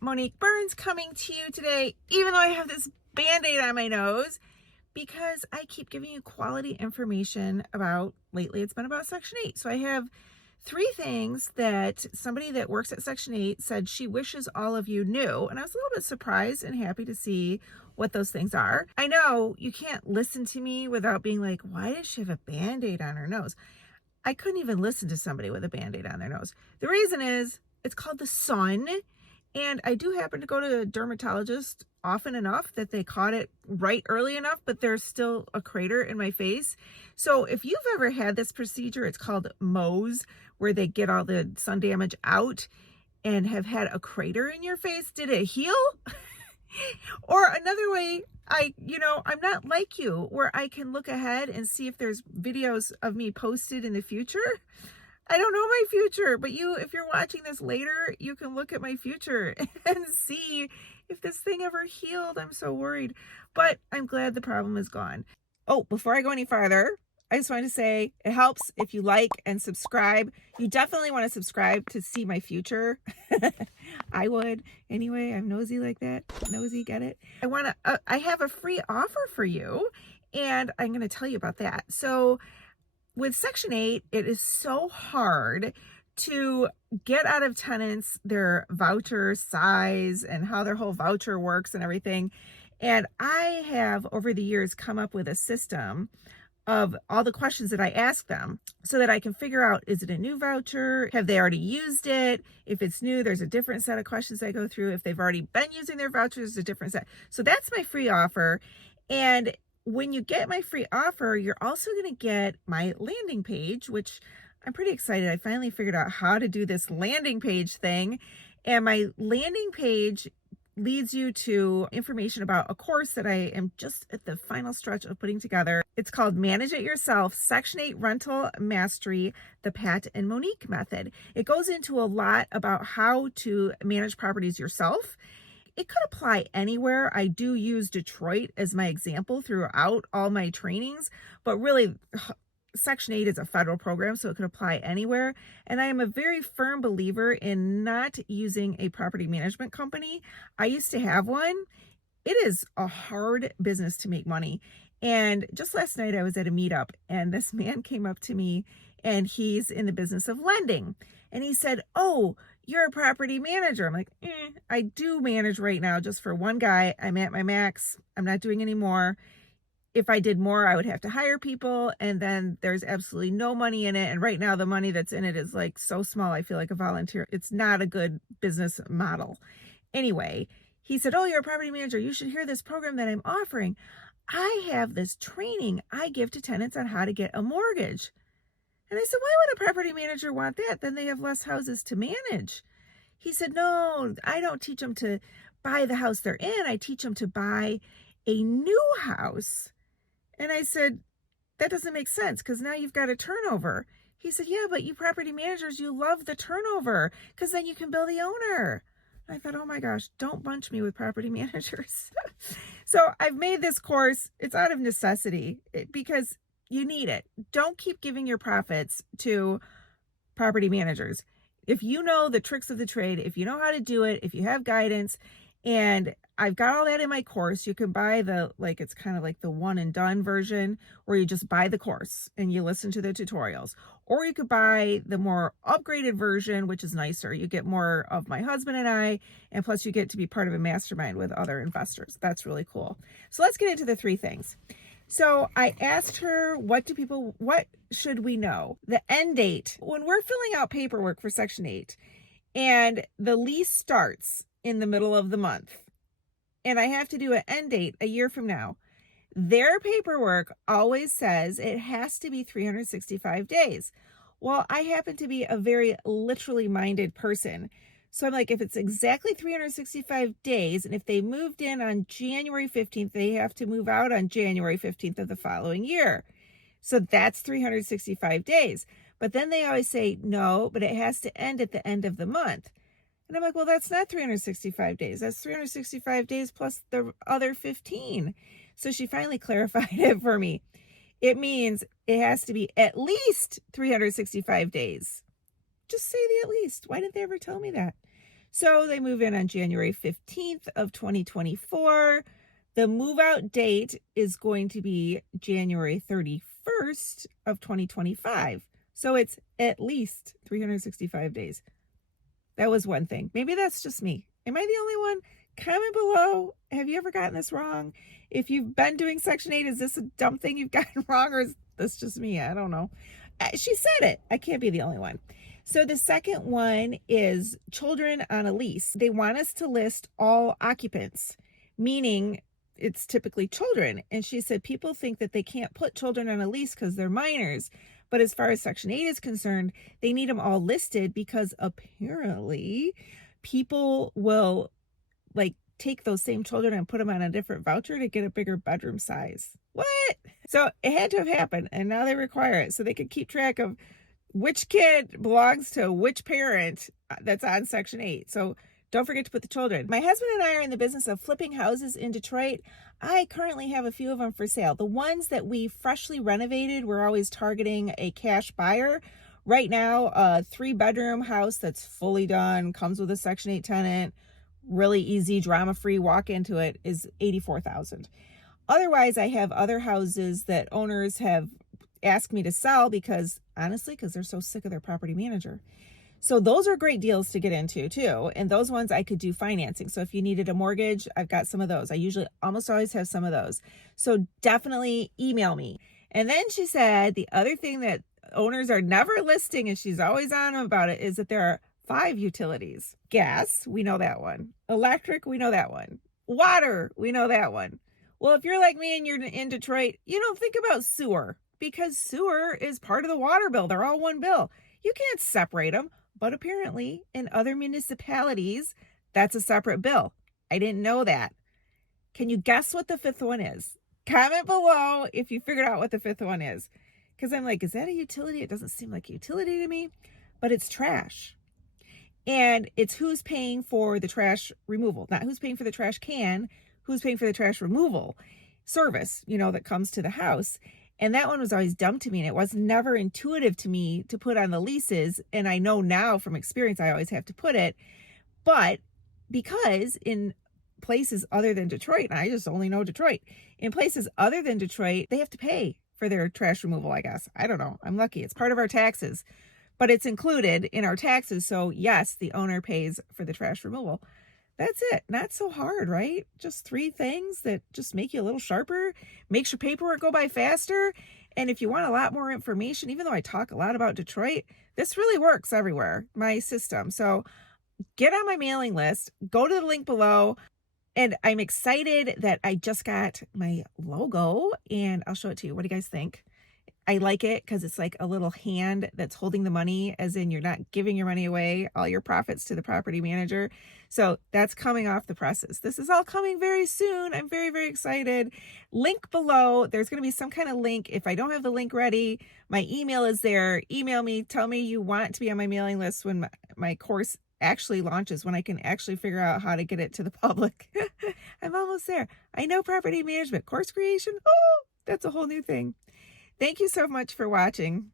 Monique Burns coming to you today, even though I have this Band-Aid on my nose, because I keep giving you quality information about, lately it's been about Section 8. So I have 3 things that somebody that works at Section 8 said she wishes all of you knew. And I was a little bit surprised and happy to see what those things are. I know you can't listen to me without being like, why does she have a Band-Aid on her nose? I couldn't even listen to somebody with a Band-Aid on their nose. The reason is it's called the sun. And I do happen to go to a dermatologist often enough that they caught it right early enough, but there's still a crater in my face. So if you've ever had this procedure, it's called Mohs, where they get all the sun damage out and have had a crater in your face. Did it heal? Or another way, I'm not like you, where I can look ahead and see if there's videos of me posted in the future. I don't know my future, but if you're watching this later, you can look at my future and see if this thing ever healed. I'm so worried, but I'm glad the problem is gone. Oh, before I go any farther, I just wanted to say it helps if you like and subscribe. You definitely want to subscribe to see my future. I would. Anyway, I'm nosy like that. Nosy, get it? I have a free offer for you, and I'm going to tell you about that. So with Section 8, it is so hard to get out of tenants their voucher size and how their whole voucher works and everything. And I have, over the years, come up with a system of all the questions that I ask them so that I can figure out, is it a new voucher? Have they already used it? If it's new, there's a different set of questions I go through. If they've already been using their vouchers, there's a different set. So that's my free offer. And when you get my free offer, you're also going to get my landing page, which I'm pretty excited. I finally figured out how to do this landing page thing. And my landing page leads you to information about a course that I am just at the final stretch of putting together. It's called Manage It Yourself, Section 8 Rental Mastery, the Pat and Monique method. It goes into a lot about how to manage properties yourself. It could apply anywhere. I do use Detroit as my example throughout all my trainings, but really Section 8 is a federal program, so it could apply anywhere. And I am a very firm believer in not using a property management company. I used to have one. It is a hard business to make money. And just last night I was at a meetup and this man came up to me and he's in the business of lending. And he said, "Oh, you're a property manager." I'm like, I do manage right now just for one guy. I'm at my max. I'm not doing any more. If I did more, I would have to hire people. And then there's absolutely no money in it. And right now the money that's in it is like so small. I feel like a volunteer. It's not a good business model. Anyway, he said, "Oh, you're a property manager. You should hear this program that I'm offering. I have this training I give to tenants on how to get a mortgage." And I said, "Why would a property manager want that? Then they have less houses to manage." He said, "No, I don't teach them to buy the house they're in. I teach them to buy a new house." And I said, "That doesn't make sense because now you've got a turnover." He said, "Yeah, but you property managers, you love the turnover because then you can bill the owner." I thought, oh my gosh, don't bunch me with property managers. So I've made this course. It's out of necessity because you need it. Don't keep giving your profits to property managers. If you know the tricks of the trade, if you know how to do it, if you have guidance, and I've got all that in my course, you can buy it's kind of like the one and done version where you just buy the course and you listen to the tutorials. Or you could buy the more upgraded version, which is nicer. You get more of my husband and I, and plus you get to be part of a mastermind with other investors. That's really cool. So let's get into the 3 things. So I asked her, what should we know? The end date. When we're filling out paperwork for Section 8 and the lease starts in the middle of the month and I have to do an end date a year from now, their paperwork always says it has to be 365 days. Well, I happen to be a very literally minded person. So I'm like, if it's exactly 365 days, and if they moved in on January 15th, they have to move out on January 15th of the following year. So that's 365 days. But then they always say, no, but it has to end at the end of the month. And I'm like, well, that's not 365 days. That's 365 days plus the other 15. So she finally clarified it for me. It means it has to be at least 365 days. Just say the at least. Why didn't they ever tell me that? So they move in on January 15th of 2024. The move out date is going to be January 31st of 2025. So it's at least 365 days. That was one thing. Maybe that's just me. Am I the only one? Comment below. Have you ever gotten this wrong? If you've been doing Section 8, is this a dumb thing you've gotten wrong, or is this just me? I don't know. She said it. I can't be the only one. So the second one is children on a lease. They want us to list all occupants, meaning it's typically children. And she said people think that they can't put children on a lease because they're minors. But as far as Section 8 is concerned, they need them all listed because apparently people will take those same children and put them on a different voucher to get a bigger bedroom size. What? So it had to have happened, and now they require it so they can keep track of which kid belongs to which parent that's on Section 8. So don't forget to put the children. My husband and I are in the business of flipping houses in Detroit. I currently have a few of them for sale. The ones that we freshly renovated, we're always targeting a cash buyer. Right now, a 3-bedroom house that's fully done, comes with a Section 8 tenant, really easy, drama-free walk into it, is $84,000. Otherwise, I have other houses that owners have asked me to sell because they're so sick of their property manager. So those are great deals to get into too. And those ones I could do financing. So if you needed a mortgage, I've got some of those. I usually almost always have some of those. So definitely email me. And then she said the other thing that owners are never listing, and she's always on them about it, is that there are 5 utilities. Gas, we know that one. Electric, we know that one. Water, we know that one. Well, if you're like me and you're in Detroit, you don't think about sewer because sewer is part of the water bill. They're all one bill. You can't separate them. But apparently in other municipalities, that's a separate bill. I didn't know that. Can you guess what the 5th one is? Comment below if you figured out what the 5th one is. Because I'm like, is that a utility? It doesn't seem like a utility to me, but it's trash. And it's who's paying for the trash removal, not who's paying for the trash can, who's paying for the trash removal service, that comes to the house. And that one was always dumb to me, and it was never intuitive to me to put on the leases. And I know now from experience, I always have to put it. But because in places other than Detroit, and I just only know Detroit, in places other than Detroit, they have to pay for their trash removal, I guess. I don't know. I'm lucky. It's part of our taxes, but it's included in our taxes. So yes, the owner pays for the trash removal. That's it. Not so hard, right? Just 3 things that just make you a little sharper, makes your paperwork go by faster. And if you want a lot more information, even though I talk a lot about Detroit, this really works everywhere, my system. So get on my mailing list, go to the link below. And I'm excited that I just got my logo, and I'll show it to you. What do you guys think? I like it because it's like a little hand that's holding the money, as in you're not giving your money away, all your profits to the property manager. So that's coming off the presses. This is all coming very soon. I'm very, very excited. Link below. There's going to be some kind of link. If I don't have the link ready, my email is there. Email me. Tell me you want to be on my mailing list when my course actually launches, when I can actually figure out how to get it to the public. I'm almost there. I know property management. Course creation. Oh, that's a whole new thing. Thank you so much for watching.